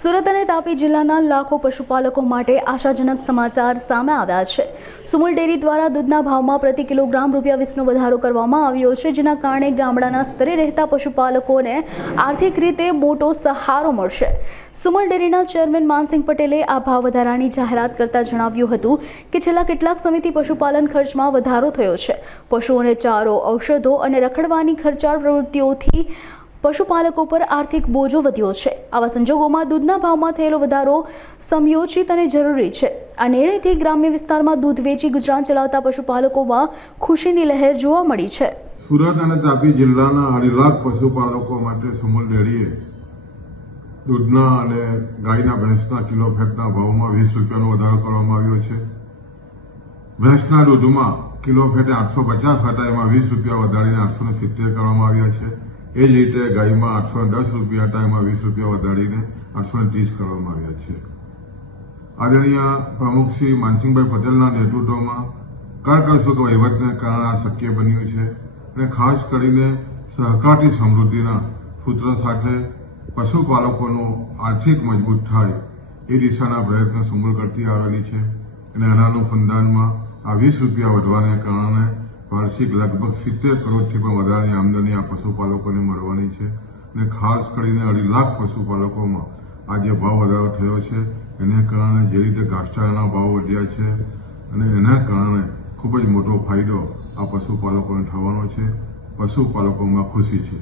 સુરત અને તાપી જિલ્લાના લાખો પશુપાલકો માટે આશાજનક સમાચાર સામે આવ્યા છે. સુમુલ ડેરી દ્વારા દૂધના ભાવમાં પ્રતિ કિલોગ્રામ રૂપિયા વીસનો વધારો કરવામાં આવ્યો છે, જેના કારણે ગામડાના સ્તરે રહેતા પશુપાલકોને આર્થિક રીતે મોટો સહારો મળશે. સુમલ ડેરીના ચેરમેન માનસિંહ પટેલે આ ભાવ વધારાની જાહેરાત કરતા જણાવ્યું હતું કે છેલ્લા કેટલાક સમયથી પશુપાલન ખર્ચમાં વધારો થયો છે. પશુઓને ચારો, ઔષધો અને રખડવાની ખર્ચાળ પ્રવૃત્તિઓથી પશુપાલકો પર આર્થિક બોજો વધ્યો છે. આવા સંજોગોમાં દૂધના ભાવમાં થયેલો વધારો સમયોચિત અને જરૂરી છે. આ નિર્ણયથી ગ્રામ્ય વિસ્તારમાં દૂધ વેચી ગુજરાન ચલાવતા પશુપાલકોમાં ખુશીની લહેર જોવા મળી છે. સુરત અને તાપી જિલ્લાના અઢી લાખ પશુપાલકો માટે સુમલ ડેરીએ દૂધના અને ગાયના ભેંસના કિલો ફેટના ભાવમાં વીસ રૂપિયાનો વધારો કરવામાં આવ્યો છે. ભેંસના દૂધમાં કિલો ફેટે આઠસો પચાસ હતા એમાં વીસ રૂપિયા વધારીને આઠસો સિત્તેર કરવામાં આવ્યા છે. એ જ રીતે ગાયમાં આઠસો દસ રૂપિયા ટાઈમમાં વીસ રૂપિયા વધારીને આઠસો ત્રીસ કરવામાં આવ્યા છે. આદરણીય પ્રમુખ શ્રી માનસિંહભાઈ પટેલના નેતૃત્વમાં કરકસૂક વહીવટને કારણે આ શક્ય બન્યું છે અને ખાસ કરીને સહકારથી સમૃદ્ધિના સૂત્ર સાથે પશુપાલકોનું આર્થિક મજબૂત થાય એ દિશાના પ્રયત્ન સુમલ કરતી આવેલી છે અને આના અનુસંધાનમાં આ વીસ રૂપિયા વધવાને કારણે વાર્ષિક લગભગ સિત્તેર કરોડથી પણ વધારાની આમદની આ પશુપાલકોને મળવાની છે અને ખાસ કરીને અઢી લાખ પશુપાલકોમાં આ જે ભાવ વધારો થયો છે, એને કારણે જે રીતે ઘાસચારાના ભાવ વધ્યા છે અને એના કારણે ખૂબ જ મોટો ફાયદો આ પશુપાલકોને થવાનો છે. પશુપાલકોમાં ખુશી છે.